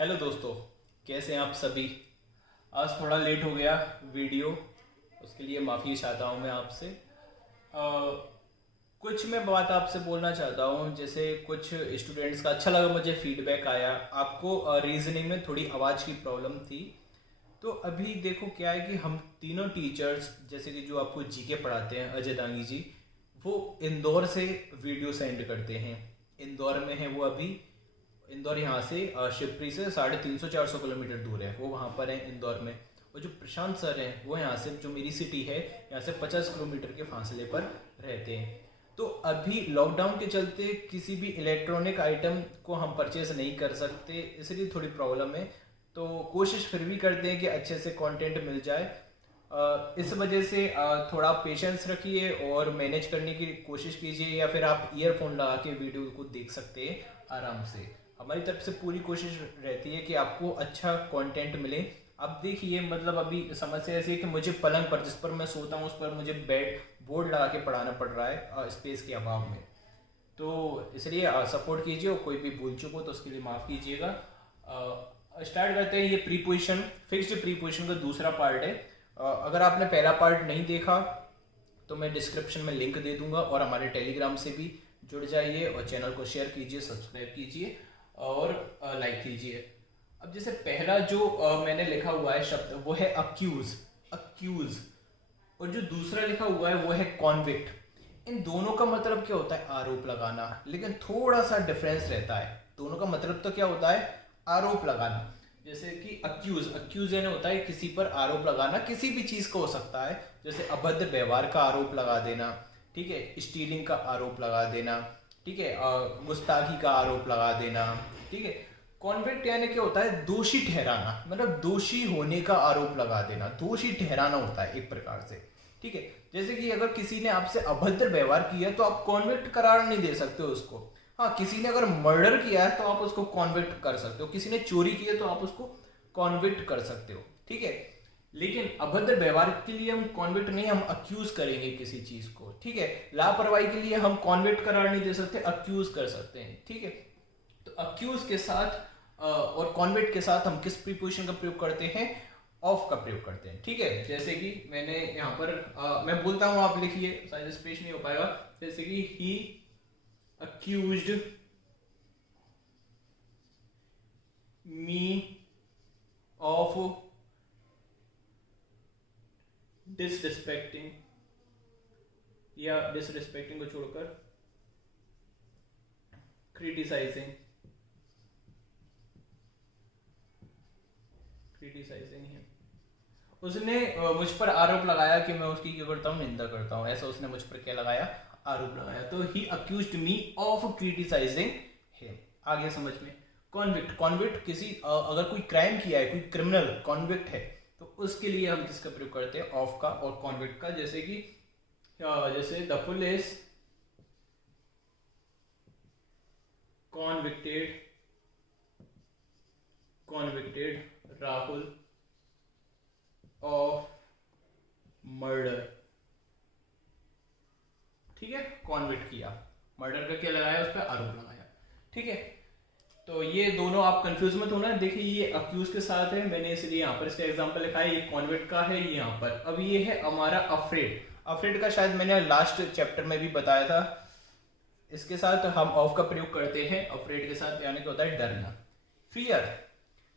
Hello दोस्तों, कैसे हैं आप सभी। आज थोड़ा लेट हो गया वीडियो, उसके लिए माफ़ी चाहता हूँ मैं आपसे। कुछ मैं बात आपसे बोलना चाहता हूँ। जैसे कुछ स्टूडेंट्स का अच्छा लगा, मुझे फीडबैक आया। आपको रीजनिंग में थोड़ी आवाज़ की प्रॉब्लम थी। तो अभी देखो क्या है कि हम तीनों टीचर्स, जैसे कि जो आपको जीके पढ़ाते हैं अजय दांगी जी, वो इंदौर से वीडियो सेंड करते हैं। इंदौर में है वो अभी। इंदौर यहाँ से शिवपुरी से 350-400 किलोमीटर दूर है, वो वहाँ पर है इंदौर में। और जो प्रशांत सर हैं वो यहाँ से, जो मेरी सिटी है, यहाँ से 50 किलोमीटर के फासले पर रहते हैं। तो अभी लॉकडाउन के चलते किसी भी इलेक्ट्रॉनिक आइटम को हम परचेज नहीं कर सकते, इसलिए थोड़ी प्रॉब्लम है। तो कोशिश फिर भी करते हैं कि अच्छे से कंटेंट मिल जाए। इस वजह से थोड़ा पेशेंस रखिए और मैनेज करने की कोशिश कीजिए, या फिर आप ईयरफोन लगा के वीडियो को देख सकते हैं आराम से। हमारी तरफ से पूरी कोशिश रहती है कि आपको अच्छा कंटेंट मिले। अब देखिए, मतलब अभी समस्या ऐसी है कि मुझे पलंग पर, जिस पर मैं सोता हूँ, उस पर मुझे बेड बोर्ड लगा के पढ़ाना पड़ रहा है स्पेस के अभाव में। तो इसलिए सपोर्ट कीजिए, और कोई भी भूल चूक हो तो उसके लिए माफ़ कीजिएगा। स्टार्ट करते हैं। ये प्रीपोजिशन, फिक्स्ड प्रीपोजिशन का दूसरा पार्ट है। अगर आपने पहला पार्ट नहीं देखा तो मैं डिस्क्रिप्शन में लिंक दे दूंगा, और हमारे टेलीग्राम से भी जुड़ जाइए, और चैनल को शेयर कीजिए, सब्सक्राइब कीजिए और लाइक कीजिए। अब जैसे पहला जो मैंने लिखा हुआ है शब्द, वो है अक्यूज। अक्यूज। और जो दूसरा लिखा हुआ है वो है कॉन्विक्ट। इन दोनों का मतलब क्या होता है? आरोप लगाना, लेकिन थोड़ा सा डिफरेंस रहता है। दोनों का मतलब तो क्या होता है? आरोप लगाना। जैसे कि अक्यूज, अक्यूज यानी होता है किसी पर आरोप लगाना, किसी भी चीज का हो सकता है। जैसे अभद्र व्यवहार का आरोप लगा देना, ठीक है, स्टीलिंग का आरोप लगा देना, ठीक है, गुस्ताखी का आरोप लगा देना, ठीक है। कॉन्विक्ट यानी क्या होता है? दोषी ठहराना, मतलब दोषी होने का आरोप लगा देना, दोषी ठहराना होता है एक प्रकार से, ठीक है। जैसे कि अगर किसी ने आपसे अभद्र व्यवहार किया तो आप कॉन्विक्ट करार नहीं दे सकते हो उसको। हाँ, किसी ने अगर मर्डर किया है तो आप उसको कॉन्विक्ट कर सकते हो, किसी ने चोरी की है तो आप उसको कॉन्विक्ट कर सकते हो, ठीक है। लेकिन अभद्र व्यवहार के लिए हम कॉन्विक्ट नहीं, हम अक्यूज करेंगे किसी चीज को, ठीक है। लापरवाही के लिए हम कॉन्विक्ट करार नहीं दे सकते, अक्यूज कर सकते हैं, ठीक है। तो अक्यूज के साथ और कॉन्विक्ट के साथ हम किस प्रीपोजिशन का प्रयोग करते हैं? ऑफ का प्रयोग करते हैं, ठीक है। जैसे कि मैंने यहाँ पर मैं बोलता हूँ, आप लिखिए, शायद स्पेस नहीं हो पाएगा। जैसे कि ही अक्यूज्ड मी ऑफ डिसरिस्पेक्टिंग, या डिसरिस्पेक्टिंग को छोड़कर क्रिटिसाइजिंग, क्रिटिसाइजिंग है। उसने मुझ पर आरोप लगाया कि मैं उसकी क्या करता हूँ? निंदा करता हूँ। ऐसा उसने मुझ पर क्या लगाया? आरोप लगाया। तो he accused me of criticising him. आ गया समझ में? कॉन्विक्ट, कॉन्विक्ट किसी अगर कोई क्राइम किया है, कोई क्रिमिनल कॉन्विक्ट है, तो उसके लिए हम किसका प्रयोग करते हैं? ऑफ का और कॉन्विक्ट का। जैसे कि जैसे the police convicted, convicted Rahul of murder, ठीक है। कॉन्विक्ट किया, मर्डर का क्या लगाया? उस पर आरोप लगाया, ठीक है। तो ये दोनों आप कंफ्यूज मत होना। देखिए, ये अक्यूज के साथ है, मैंने इसलिए यहाँ पर इसका एग्जांपल लिखा है। ये कॉन्विक्ट का है यहाँ पर। अब ये है हमारा अफ्रेड। अफ्रेड का शायद मैंने लास्ट चैप्टर में भी बताया था। इसके साथ हम ऑफ का प्रयोग करते हैं अफ्रेड के साथ, यानी कि होता है डरना। फियर,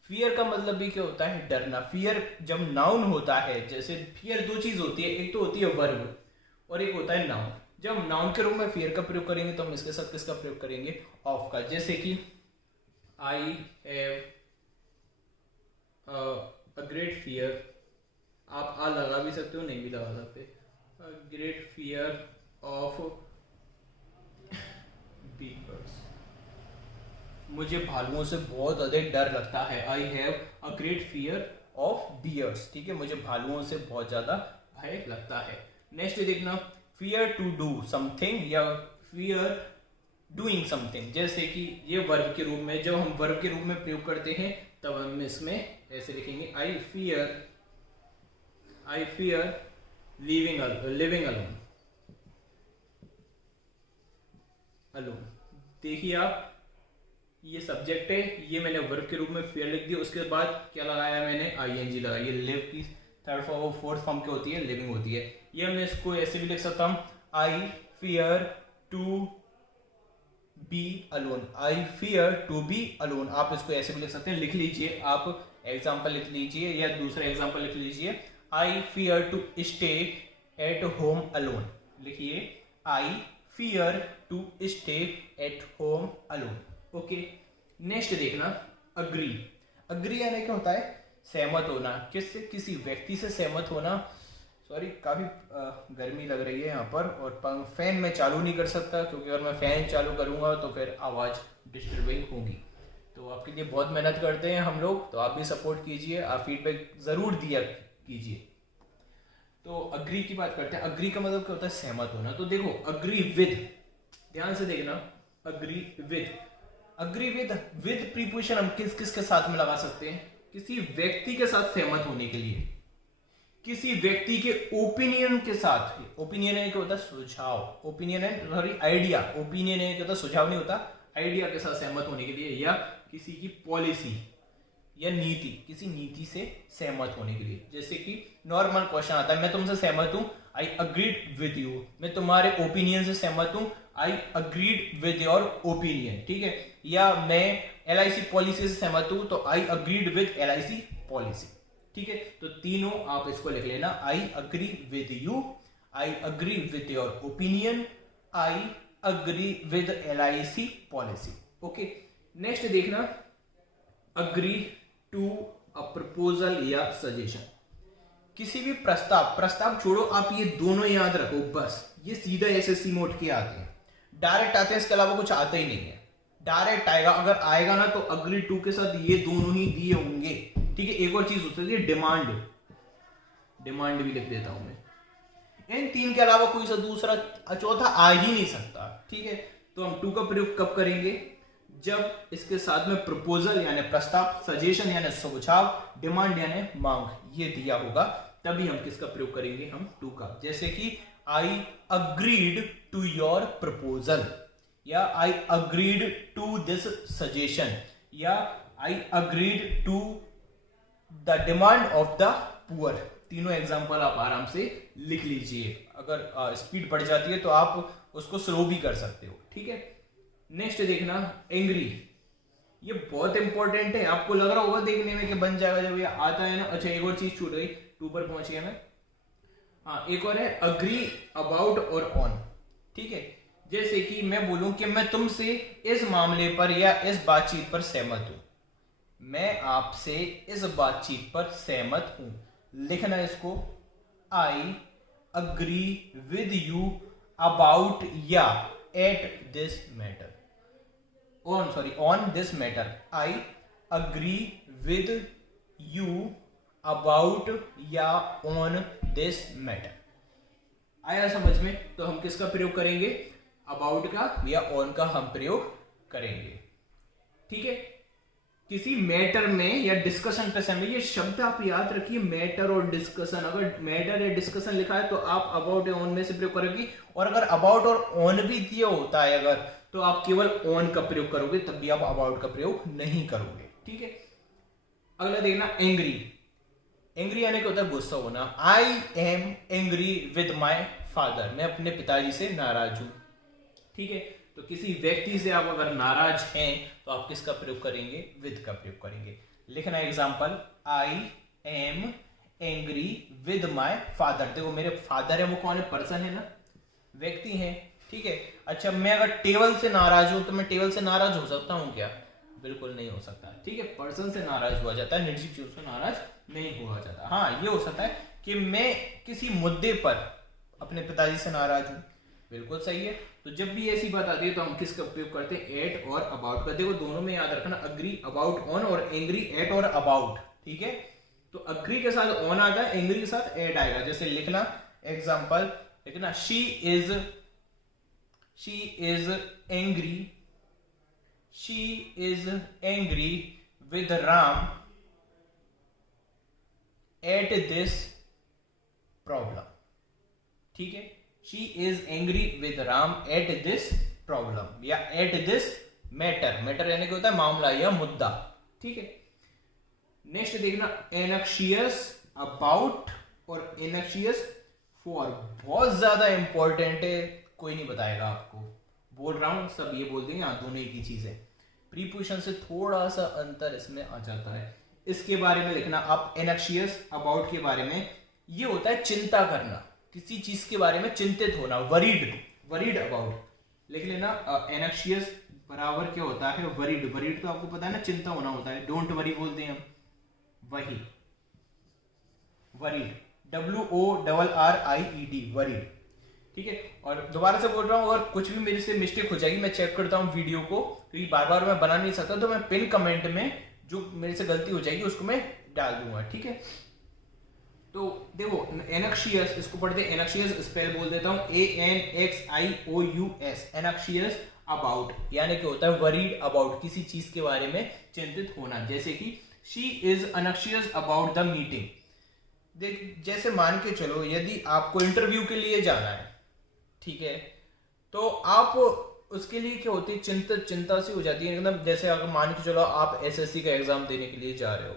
फियर का मतलब भी क्या होता है? डरना। फियर जब नाउन होता है, जैसे फियर दो चीज होती है, एक तो होती है वर्ब और एक होता है नाउन। जब हम नाउन के रूप में फियर का प्रयोग करेंगे तो हम इसके साथ किसका प्रयोग करेंगे? ऑफ का। जैसे कि आई हैव अ ग्रेट फियर, आप आ लगा भी सकते हो, नहीं भी लगा सकते। ग्रेट फियर ऑफ बीगर्स, मुझे भालुओं से बहुत अधिक डर लगता है। I have a great fear of bears, ठीक है, मुझे भालुओं से बहुत ज्यादा भय लगता है। नेक्स्ट देखना, फियर टू डू समथिंग या फियर डूइंग समथिंग। जैसे कि ये वर्ब के रूप में, जब हम वर्ब के रूप में प्रयोग करते हैं तब हम इसमें ऐसे लिखेंगे, I fear living alone, alone. देखिए आप, ये सब्जेक्ट है, ये मैंने वर्ब के रूप में फेयर लिख दिया, उसके बाद क्या लगाया मैंने, आईएनजी लगाया। ये लिव की थर्ड फॉर्म और फोर्थ फॉर्म क्या होती है, लिविंग होती है। ये मैं इसको ऐसे भी लिख सकता हूँ, I fear to be alone, I fear to be alone. आप इसको ऐसे भी लिख सकते हैं, लिख लीजिए आप एग्जाम्पल लिख लीजिए या दूसरा एग्जाम्पल लिख लीजिए, I fear to stay at home alone. लिखिए, I fear to stay at home alone. Okay, next देखना, अग्री। अग्री यानी क्या होता है, सहमत होना। किससे, किसी व्यक्ति से सहमत होना। सॉरी, काफी गर्मी लग रही है यहाँ पर, और फैन मैं चालू नहीं कर सकता, क्योंकि अगर मैं फैन चालू करूंगा तो फिर आवाज डिस्टर्बिंग होगी। तो आपके लिए बहुत मेहनत करते हैं हम लोग, तो आप भी सपोर्ट कीजिए, आप फीडबैक जरूर दिया कीजिए। तो अग्री की बात करते हैं। अग्री का मतलब क्या होता है, सहमत होना। तो देखो, अग्री विद, ध्यान से देखना, agree with, agree with, with preposition हम किस किस के साथ में लगा सकते हैं, किसी व्यक्ति के साथ सहमत होने के लिए, किसी व्यक्ति के ओपिनियन के साथ। ओपिनियन है क्या होता है, सुझाव। ओपिनियन है, सॉरी आइडिया। ओपिनियन है क्या होता है, सुझाव नहीं होता, आइडिया के साथ सहमत होने के लिए, या किसी की पॉलिसी या नीति, किसी नीति से सहमत होने के लिए। जैसे कि नॉर्मल क्वेश्चन आता है, मैं तुमसे सहमत हूं, आई अग्रीड विद यू। मैं तुम्हारे ओपिनियन से सहमत हूं, आई अग्रीड विद योर ओपिनियन। ठीक है, या मैं एलआईसी पॉलिसी से सहमत हूं, तो आई अग्रीड विद एलआईसी पॉलिसी। ठीक है, तो तीनों आप इसको लिख लेना, आई agree with you, I agree with your opinion, I agree with LIC policy. Okay, next देखना, अग्री टू अ प्रपोजल या सजेशन। किसी भी प्रस्ताव, प्रस्ताव छोड़ो, आप ये दोनों याद रखो बस, ये सीधा एसएससी मोड के आते हैं, डायरेक्ट आते हैं, इसके अलावा कुछ आता ही नहीं है। डायरेक्ट आएगा, अगर आएगा ना तो अग्री टू के साथ ये दोनों ही दिए होंगे। ठीक है, एक और चीज होती है डिमांड, डिमांड भी लिख देता हूं मैं। इन तीन के अलावा कोई सा दूसरा चौथा आ ही नहीं सकता। ठीक है, तो हम टू का प्रयोग कब करेंगे, जब इसके साथ में प्रपोजल यानी प्रस्ताव, सजेशन यानी सुझाव, डिमांड यानी मांग ये दिया होगा, तभी हम किसका प्रयोग करेंगे, हम टू का। जैसे कि I agreed to your proposal, या I agreed to this suggestion, या I agreed to the demand of the poor. तीनों एग्जाम्पल आप आराम से लिख लीजिए, अगर स्पीड बढ़ जाती है तो आप उसको स्लो भी कर सकते हो। ठीक है, नेक्स्ट देखना, एंग्री। ये बहुत इंपॉर्टेंट है, आपको लग रहा होगा देखने में कि बन जाएगा जब ये आता है ना। अच्छा, एक और चीज छूट गई, टू पर पहुंच गया मैं। हाँ, एक और है अग्री अबाउट और ऑन। ठीक है, जैसे कि मैं बोलूं कि मैं तुमसे इस मामले पर या इस बातचीत पर सहमत हूं, मैं आपसे इस बातचीत पर सहमत हूं। लिखना इसको, I agree with you about या at this matter, on this matter. I agree with you about या ऑन दिस मैटर। आया समझ में? तो हम किसका प्रयोग करेंगे, अबाउट का या ऑन का हम प्रयोग करेंगे। ठीक है, किसी मैटर में या डिस्कशन पे समय, ये शब्द आप याद रखिए, मैटर और डिस्कशन। अगर मैटर या डिस्कशन लिखा है तो आप अबाउट या ऑन में से प्रयोग करोगे, और अगर अबाउट और ऑन भी दिया होता है अगर, तो आप केवल ऑन का प्रयोग करोगे, तब भी आप अबाउट का प्रयोग नहीं करोगे। ठीक है, अगला देखना, एंग्री। एंग्री यानी क्या होता है, गुस्सा होना। I am angry with my father, मैं अपने पिताजी से नाराज हूं। ठीक है, तो किसी व्यक्ति से आप अगर नाराज हैं तो आप किसका प्रयोग करेंगे, विद का प्रयोग करेंगे। लिखना example, I am angry with my father. देखो मेरे फादर है, वो कौन है, पर्सन है ना, व्यक्ति है। ठीक है, अच्छा मैं अगर टेबल से नाराज हूं तो मैं टेबल से नाराज हो सकता हूं क्या, बिल्कुल नहीं हो सकता। ठीक है, पर्सन से नाराज हुआ जाता है, निर्जीव चीजों से नाराज नहीं हुआ जाता। हाँ, ये हो सकता है कि मैं किसी मुद्दे पर अपने पिताजी से नाराज हूं, बिल्कुल सही है। तो जब भी ऐसी बात आती है तो हम किसका उपयोग करते हैं, एट और अबाउट का। देखो दोनों में याद रखना, अग्री अबाउट ऑन और एंग्री एट और अबाउट। ठीक है, तो अग्री के साथ ऑन आता है, एंग्री के साथ एट आएगा। जैसे लिखना एग्जांपल, लिखना, she is angry with Ram at this problem. ठीक है, she is angry with Ram at this problem या at this मैटर, मैटर यानी कि होता है मामला या मुद्दा, ठीक है। नेक्स्ट देखना एनक्शियस अबाउट और एनक्शियस फॉर, बहुत ज्यादा इंपॉर्टेंट है, कोई नहीं बताएगा आपको, बोल रहा हूं सब ये बोल देंगे, दोनों एक ही चीज है, प्रीपोजिशन से थोड़ा सा अंतर इसमें आ जाता है। इसके बारे में लिखना आप एनक्शियस अबाउट के बारे में, ये होता है चिंता करना, किसी चीज के बारे में चिंतित होना, वरीड, वरीड अबाउट लिख लेना। एनक्शियस बराबर क्या होता है वरीड, वरीड तो आपको पता है ना चिंता होना होता है, डोंट वरी बोलते हैं हम, वही वरीड, WORRIED वरीड, ठीक है। और दोबारा से बोल रहा हूं, अगर कुछ भी मेरे से मिस्टेक हो जाएगी मैं चेक करता हूं वीडियो को, क्योंकि बार बार मैं बना नहीं सकता, तो मैं पिन कमेंट में जो मेरे से गलती हो जाएगी उसको मैं डाल दूंगा, ठीक है। तो देखो एनक्शियस, इसको पढ़ते एनक्शियस, स्पेल बोल देता हूं ANXIOUS, एनक्शियस अबाउट, यानी कि होता है वरीड अबाउट, किसी चीज के बारे में चिंतित होना, जैसे कि she is anxious about the meeting. देख जैसे मान के चलो यदि आपको इंटरव्यू के लिए जाना है, ठीक है, तो आप उसके लिए क्या होती है चिंता सी हो जाती है एकदम, जैसे अगर मान के चलो आप SSC का एग्जाम देने के लिए जा रहे हो,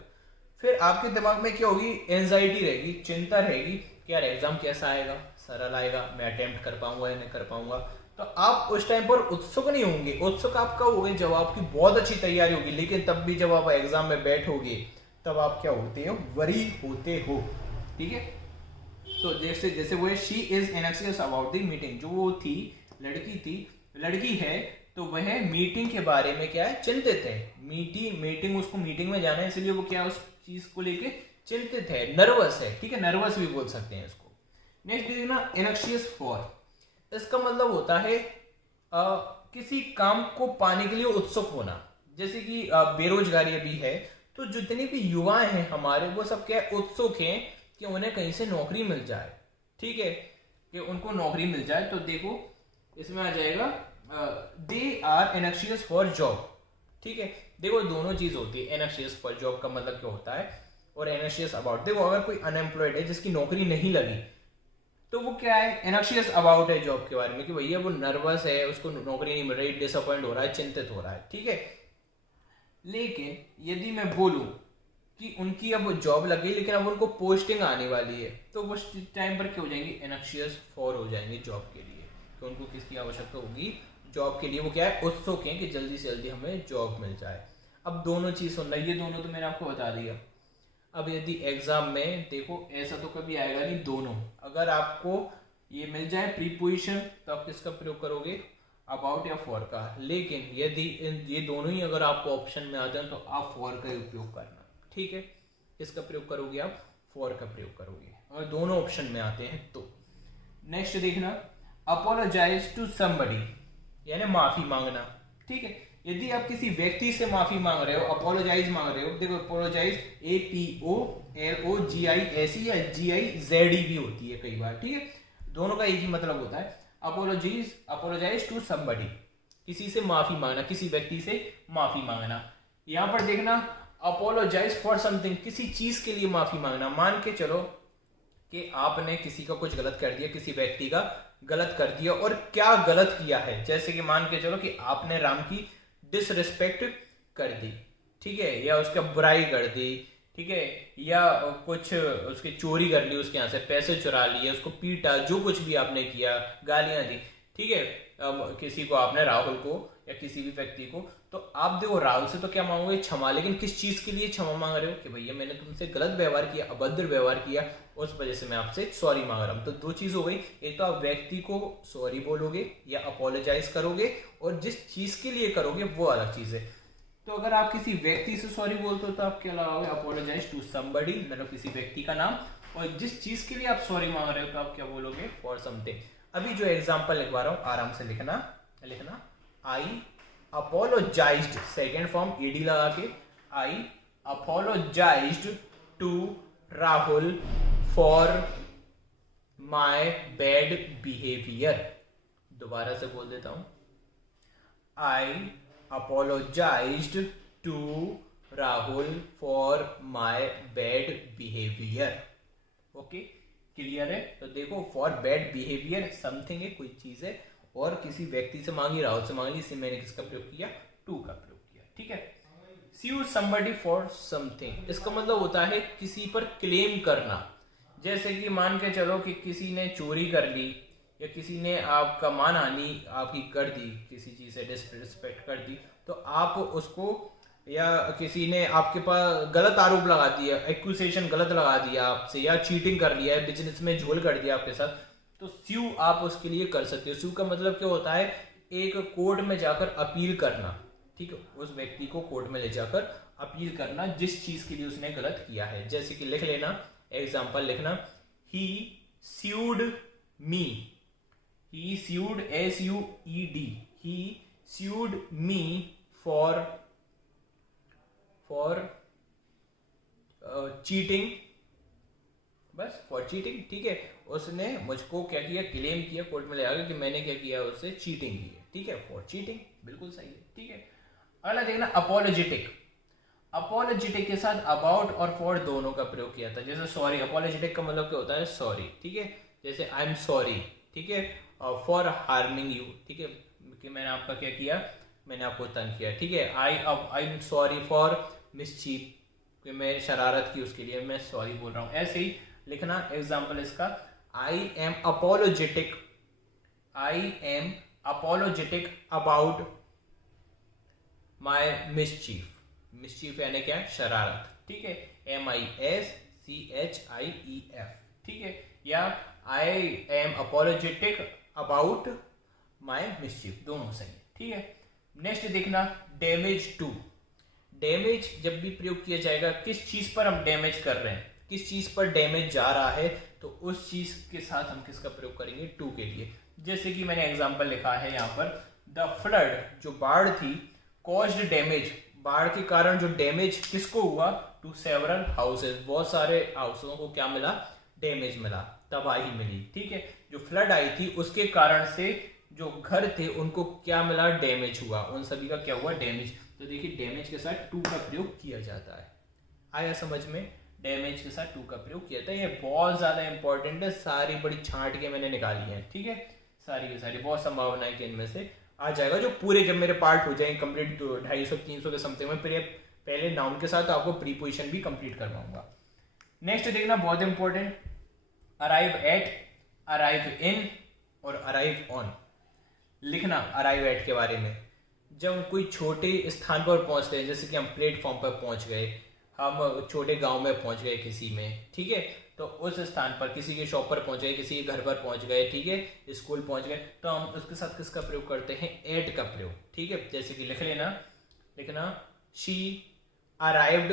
फिर आपके दिमाग में क्या होगी, एंजाइटी रहेगी, चिंता रहेगी कि यार एग्जाम कैसा आएगा, सरल आएगा, मैं अटेम्प्ट कर पाऊंगा या नहीं कर पाऊंगा। तो आप उस टाइम पर उत्सुक नहीं होंगे, उत्सुक आप कब होंगे जब आपकी बहुत अच्छी तैयारी होगी, लेकिन तब भी जब आप एग्जाम में बैठोगे तब आप क्या होते हो, वरी होते हो, ठीक है। तो जैसे जैसे वो she is anxious about the meeting, जो वो थी लड़की है, तो वह मीटिंग के बारे में क्या है, चिंतित है, मीटिंग उसको मीटिंग में जाना है, इसलिए वो क्या उस चीज को लेके चिंतित है, नर्वस है, ठीक है, नर्वस भी बोल सकते हैं इसको। नेक्स्ट देखना एनक्शियस फॉर, इसका मतलब होता है किसी काम को पाने के लिए उत्सुक होना, जैसे कि बेरोजगारी अभी है, तो जितने भी युवा हैं हमारे वो सब क्या उत्सुक हैं कि उन्हें कहीं से नौकरी मिल जाए, ठीक है, कि उनको नौकरी मिल जाए। तो देखो इसमें आ जाएगा they are anxious for job, ठीक है। देखो दोनों चीज होती है, एनक्शियस फॉर जॉब का मतलब क्या होता है और एनक्शियस अबाउट। देखो अगर कोई अनएम्प्लॉयड है जिसकी नौकरी नहीं लगी, तो वो क्या है, एनक्शियस अबाउट है जॉब के बारे में, कि भैया वो नर्वस है, उसको नौकरी नहीं मिल रही, डिसअपॉइंट हो रहा है, चिंतित हो रहा है, ठीक है। लेकिन यदि मैं बोलूं कि उनकी अब जॉब लगी लेकिन अब उनको पोस्टिंग आने वाली है, तो उस टाइम पर क्या हो जाएंगे, एनक्शियस फॉर हो जाएंगे जॉब के लिए, कि उनको किसकी आवश्यकता होगी, जॉब के लिए वो क्या है, उत्सुक हैं कि जल्दी से जल्दी हमें जॉब मिल जाए। अब दोनों चीज सुन रही है, दोनों तो मैंने आपको बता दिया। अब यदि एग्जाम में देखो ऐसा तो कभी आएगा नहीं, दोनों अगर आपको ये मिल जाए प्रीपोजिशन, तो आप किसका प्रयोग करोगे, अबाउट या फॉर का। लेकिन यदि ये दोनों ही अगर आपको ऑप्शन में आते हैं तो आप फॉर का ही उपयोग करना, ठीक है। किसका प्रयोग करोगे आप, फॉर का प्रयोग करोगे, अगर दोनों ऑप्शन में आते हैं तो। नेक्स्ट देखना अपोलोजाइज टू समबडी, यानी माफी मांगना, ठीक है। यदि आप किसी व्यक्ति से माफी मांग रहे हो, अपोलोजाइज मांग रहे हो, देखो अपोलोजाइज APOLOGIS या GIZE भी होती है कई बार, ठीक है, दोनों का एक ही मतलब होता है, अपोलोजाइज टू समबडी, किसी से माफी मांगना, किसी व्यक्ति से माफी मांगना। यहां पर देखना अपोलोजाइज फॉर समथिंग, किसी चीज के लिए माफी मांगना। मान के चलो कि आपने किसी का कुछ गलत कर दिया, किसी व्यक्ति का गलत कर दिया, और क्या गलत किया है, जैसे कि मान के चलो कि आपने राम की डिसरिस्पेक्ट कर दी, ठीक है, या उसका बुराई कर दी, ठीक है, या कुछ उसकी चोरी कर ली, उसके यहाँ से पैसे चुरा लिए, उसको पीटा, जो कुछ भी आपने किया, गालियां दी, ठीक है, किसी को आपने, राहुल को या किसी भी व्यक्ति को, तो आप देखो राहुल से तो क्या मांगोगे, क्षमा, लेकिन किस चीज के लिए क्षमा मांग रहे हो, कि भैया मैंने तुमसे गलत व्यवहार किया, अभद्र व्यवहार किया, उस वजह से मैं आपसे सॉरी मांग रहा हूं। तो दो चीज हो गई, एक तो आप व्यक्ति को सॉरी बोलोगे या अपोलोजाइज करोगे, और जिस चीज के लिए करोगे वो अलग चीज है। तो अगर आप किसी व्यक्ति से सॉरी बोलते हो तो आप क्या लगाओगे, अपोलोजाइज टू समबडी, मतलब किसी व्यक्ति का नाम, और जिस चीज के लिए आप सॉरी मांग रहे हो तो आप क्या बोलोगे, फॉर समथिंग। अभी जो एग्जाम्पल लिखवा रहा हूं आराम से लिखना, I apologised, second form ED लगा के, I apologised to Rahul for my bad behaviour. दोबारा से बोल देता हूं, I apologised to Rahul for my bad behaviour. Okay, clear है। तो देखो फॉर बैड बिहेवियर समथिंग है, कोई चीज है, और किसी व्यक्ति से मांगी, राहुल से मांगी, इससे मैंने किसका प्रयोग किया, टू का प्रयोग किया, ठीक है। sue somebody for something, इसका मतलब होता है किसी पर क्लेम करना। जैसे कि मान के चलो कि किसी ने चोरी कर ली या किसी ने आपका मानहानि आपकी कर दी, किसी चीज से डिसरिस्पेक्ट कर दी, तो आप उसको, या किसी ने आपके पास गलत आरोप लगा दिया, एक्यूजेशन गलत लगा दिया आपसे, या चीटिंग कर लिया है, बिजनेस में झोल कर दिया आपके साथ, तो स्यू आप उसके लिए कर सकते हो। स्यू का मतलब क्या होता है, एक कोर्ट में जाकर अपील करना, ठीक है, उस व्यक्ति को कोर्ट में ले जाकर अपील करना जिस चीज के लिए उसने गलत किया है। जैसे कि लिख लेना, एग्जाम्पल लिखना, he sued me, he sued SUED, he sued me for cheating, बस फॉर चीटिंग, ठीक है। उसने मुझको क्या किया, क्लेम किया कोर्ट में ले आकर कि मैंने क्या किया, उससे चीटिंग की है, ठीक है, फॉर चीटिंग, बिल्कुल सही है, ठीक है। अगला देखना अपोलोजेटिक। अपोलोजेटिक के साथ अबाउट और फॉर दोनों का प्रयोग किया था। जैसे सॉरी, अपोलोजेटिक का मतलब क्या होता है, सॉरी, ठीक है। जैसे आई एम सॉरी, ठीक है, फॉर हार्मिंग यू, ठीक है, कि मैंने आपका क्या किया, मैंने आपको तंग किया, ठीक है। I am sorry for mischief, कि मैं शरारत की उसके लिए मैं सॉरी बोल रहा हूँ। ऐसे ही लिखना एग्जाम्पल इसका, I am apologetic about my mischief. Mischief यानी क्या, शरारत, ठीक है, MISCHIEF, ठीक है। या I am apologetic about my mischief, दोनों सही है, ठीक है। नेक्स्ट देखना डैमेज टू। डैमेज जब भी प्रयोग किया जाएगा, किस चीज पर हम डैमेज कर रहे हैं, किस चीज पर डैमेज जा रहा है, तो उस चीज के साथ हम किसका प्रयोग करेंगे, टू के लिए। जैसे कि मैंने एग्जांपल लिखा है यहाँ पर, द फ्लड, जो बाढ़ थी, कॉज्ड डैमेज, बाढ़ के कारण जो डैमेज किसको हुआ, टू सेवरल हाउसेस, बहुत सारे हाउसों को क्या मिला, डैमेज मिला, तबाही मिली, ठीक है। जो फ्लड आई थी उसके कारण से जो घर थे उनको क्या मिला, डैमेज हुआ, उन सभी का क्या हुआ, डैमेज। तो देखिए डैमेज के साथ टू का प्रयोग किया जाता है। आया समझ में, डैमेज के साथ टू का प्रयोग किया जाता है। ये बहुत ज्यादा इंपॉर्टेंट है, सारी बड़ी छांट के मैंने निकाली है, ठीक है, सारी की सारी, बहुत संभावना है कि इनमें से आ जाएगा। जो पूरे जब मेरे पार्ट हो जाएंगे कंप्लीट 250-300 के समथिंग में, फिर ये पहले नाउन के साथ आपको प्रीपोजिशन भी कंप्लीट करवाऊंगा। नेक्स्ट देखना बहुत important, arrive at, arrive in और अराइव ऑन। लिखना अराइव एट के बारे में, जब कोई छोटे स्थान पर पहुंचते हैं, जैसे कि हम प्लेटफॉर्म पर पहुंच गए, हम छोटे गांव में पहुंच गए किसी में, ठीक है, तो उस स्थान पर किसी के शॉप पर पहुंच गए, किसी के घर पर पहुंच गए, ठीक है, स्कूल पहुंच गए, तो हम उसके साथ किसका प्रयोग करते हैं, एट का प्रयोग, ठीक है। जैसे कि लिख लेना, लिखना she arrived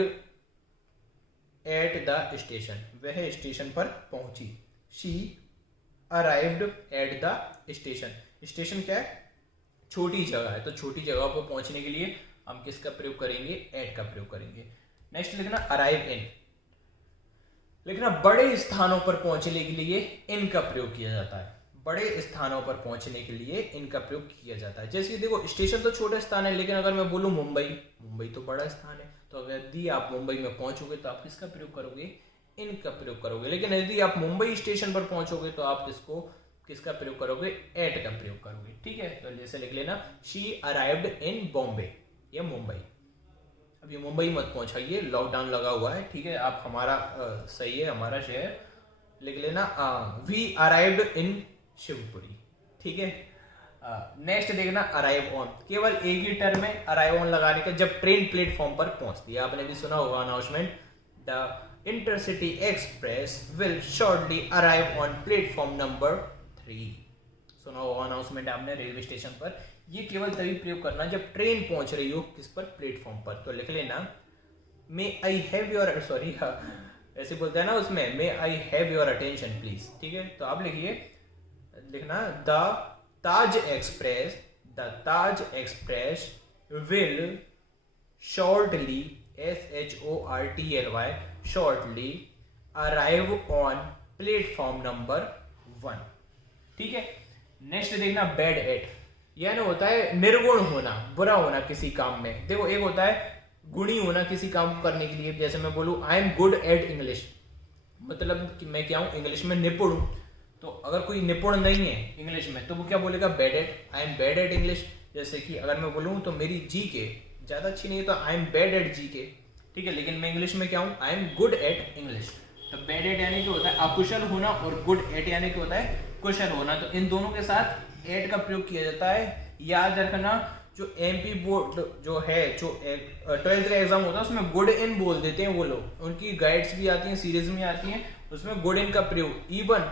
at the station, वह स्टेशन पर पहुंची, she arrived at the station. Station क्या है, छोटी जगह है, तो छोटी जगह पर पहुंचने के लिए हम किसका प्रयोग करेंगे, एट का प्रयोग करेंगे। नेक्स्ट लिखना अराइव इन। लिखना बड़े स्थानों पर पहुंचने के लिए इन का प्रयोग किया जाता है, बड़े स्थानों पर पहुंचने के लिए इनका प्रयोग किया जाता है। जैसे देखो स्टेशन तो छोटा स्थान है, लेकिन अगर मैं बोलूं मुंबई, मुंबई तो बड़ा स्थान है, तो अगर यदि आप मुंबई में पहुंचोगे तो आप किसका प्रयोग करोगे, इनका प्रयोग करोगे। लेकिन यदि आप मुंबई स्टेशन पर पहुंचोगे तो आप किसका प्रयोग करोगे, एट का प्रयोग करोगे, ठीक है। तो जैसे लिख लेना शी अराइव्ड इन बॉम्बे या मुंबई। अभी मुंबई मत पहुंचाइए, लॉकडाउन लगा हुआ है, ठीक है, आप हमारा सही है, हमारा शहर लिख लेना, वी अराइव्ड इन शिवपुरी, ठीक है। नेक्स्ट देखना अराइव ऑन, केवल एक ही टर्म में अराइव ऑन लगाने का, जब ट्रेन प्लेटफॉर्म पर पहुंचती है। आपने भी सुना होगा announcement, the intercity express will shortly arrive on platform number 3। सुना होगा अनाउंसमेंट आपने रेलवे स्टेशन पर। ये केवल तभी प्रयोग करना जब ट्रेन पहुंच रही हो किस पर, प्लेटफॉर्म पर। तो लिख लेना may I have your, sorry ऐसे बोलते हैं ना उसमें, may I have your attention please, ठीक है। तो आप लिखिए, लिखना the Taj Express will shortly, SHORTLY, shortly arrive on platform number 1, ठीक है। नेक्स्ट देखना बैड एट, यह ना होता है निर्गुण होना, बुरा होना किसी काम में। देखो एक होता है गुणी होना किसी काम को करने के लिए, जैसे मैं बोलूं आई एम गुड एट इंग्लिश, मतलब कि मैं क्या हूं, इंग्लिश में निपुण हूं। तो अगर कोई निपुण नहीं है इंग्लिश में तो वो क्या बोलेगा, bad at, I am bad eight English. जैसे कि अगर मैं बोलूँ तो मेरी जी के ज़्यादा अच्छी नहीं है तो I am bad at G K, ठीक है, लेकिन मैं इंग्लिश में क्या हूँ, I am good at English. तो बैड एट यानी कि होता है अकुशल होना और गुड एट यानी कि होता है कुशल होना। तो इन दोनों के साथ एट का प्रयोग किया जाता है। याद रखना जो एमपी बोर्ड जो है, जो 12th का एग्जाम होता है उसमें गुड इन बोल देते हैं वो लोग, उनकी गाइड्स भी आती हैं, सीरीज में आती हैं, उसमें गुड इन का प्रयोग। इवन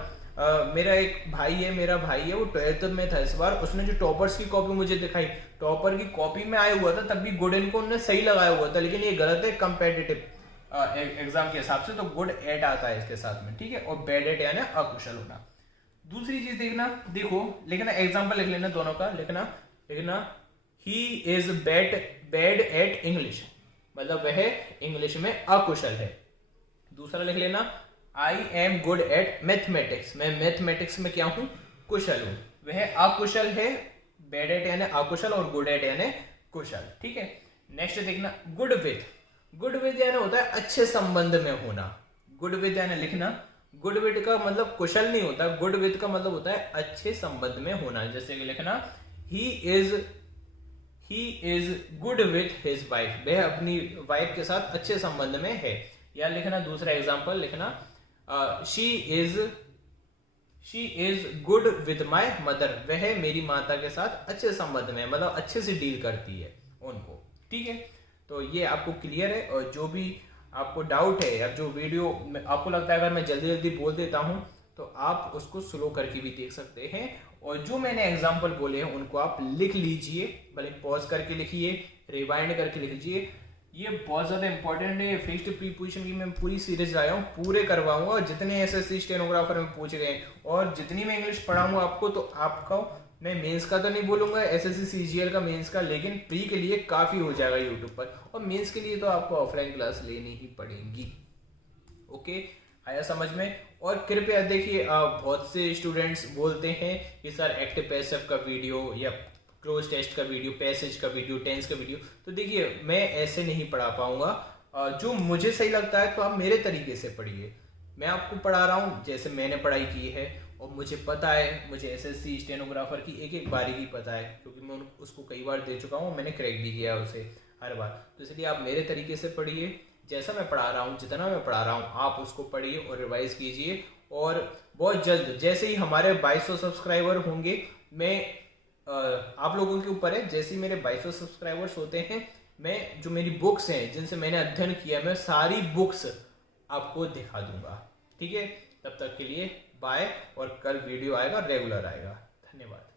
मेरा एक भाई है वो 12th में था इस बार, उसने जो टॉपर्स की कॉपी मुझे दिखाई, टॉपर की कॉपी में आया हुआ था तब भी गुड इन को उन्होंने सही लगाया हुआ था, लेकिन ये गलत है कंपेटिटिव एग्जाम के हिसाब से, तो गुड एट आता है इसके साथ में, ठीक है। और बैड एट यानी अकुशल होना। दूसरी चीज देखो लिखना, एग्जाम्पल लिख लेना दोनों का, लिखना he is bad at English, मतलब वह इंग्लिश में अकुशल है। दूसरा लिख लेना आई एम गुड एट मैथमेटिक्स, मैं मैथमेटिक्स में क्या हूं, कुशल हूं। वह अकुशल है, बैड एट यानी अकुशल और गुड एट यानी कुशल, ठीक है। नेक्स्ट देखना गुड विद यानी होता है अच्छे संबंध में होना। गुड विद यानी लिखना, गुड विद का मतलब कुशल नहीं होता, गुड विद का मतलब होता है अच्छे संबंध में होना। जैसे कि लिखना he is good with his wife, वह अपनी वाइफ के साथ अच्छे संबंध में है। या लिखना दूसरा एग्जांपल लिखना she is good with my mother, वह मेरी माता के साथ अच्छे संबंध में, मतलब अच्छे से डील करती है उनको, ठीक है। तो ये आपको क्लियर है। और जो भी आपको डाउट है या जो वीडियो आपको लगता है अगर मैं जल्दी जल्दी बोल देता हूं तो आप उसको स्लो करके भी देख सकते हैं। और जो मैंने एग्जाम्पल बोले हैं उनको आप लिख लीजिए, भले पॉज करके लिखिए, रिवाइंड करके लिख लीजिए। ये बहुत ज्यादा इंपॉर्टेंट है। फिक्स्ड प्रीपोजिशन की मैं पूरी सीरीज लाया हूँ, पूरे करवाऊंगा, और जितने एसएससी स्टेनोग्राफर में पूछ गए और जितनी मैं इंग्लिश पढ़ाऊंगा आपको, तो आपका मैं मेंस का तो नहीं बोलूंगा, एसएससी सीजीएल का मेंस का, लेकिन प्री के लिए काफी हो जाएगा यूट्यूब पर, और मेंस के लिए तो आपको ऑफलाइन क्लास लेनी ही पड़ेगी। ओके, आया समझ में। और कृपया देखिए, बहुत से स्टूडेंट्स बोलते हैं कि सर एक्टिव पैसिव का वीडियो या क्लोज टेस्ट का वीडियो, पैसेज का वीडियो, टेंस का वीडियो, तो देखिए मैं ऐसे नहीं पढ़ा पाऊंगा। जो मुझे सही लगता है तो आप मेरे तरीके से पढ़िए। मैं आपको पढ़ा रहा हूँ जैसे मैंने पढ़ाई की है, और मुझे पता है, मुझे एसएससी स्टेनोग्राफर की एक एक बारीकी पता है, क्योंकि मैं उसको कई बार दे चुका हूँ, मैंने क्रैक भी किया उसे हर बार। तो इसलिए आप मेरे तरीके से पढ़िए, जैसा मैं पढ़ा रहा हूँ, जितना मैं पढ़ा रहा हूँ आप उसको पढ़िए और रिवाइज कीजिए। और बहुत जल्द जैसे ही हमारे 2200 सब्सक्राइबर होंगे, मैं आप लोगों के ऊपर है, जैसे ही मेरे 2200 सब्सक्राइबर्स होते हैं, मैं जो मेरी बुक्स हैं जिनसे मैंने अध्ययन किया, मैं सारी बुक्स आपको दिखा दूंगा, ठीक है। तब तक के लिए बाय, और कल वीडियो आएगा, रेगुलर आएगा। धन्यवाद।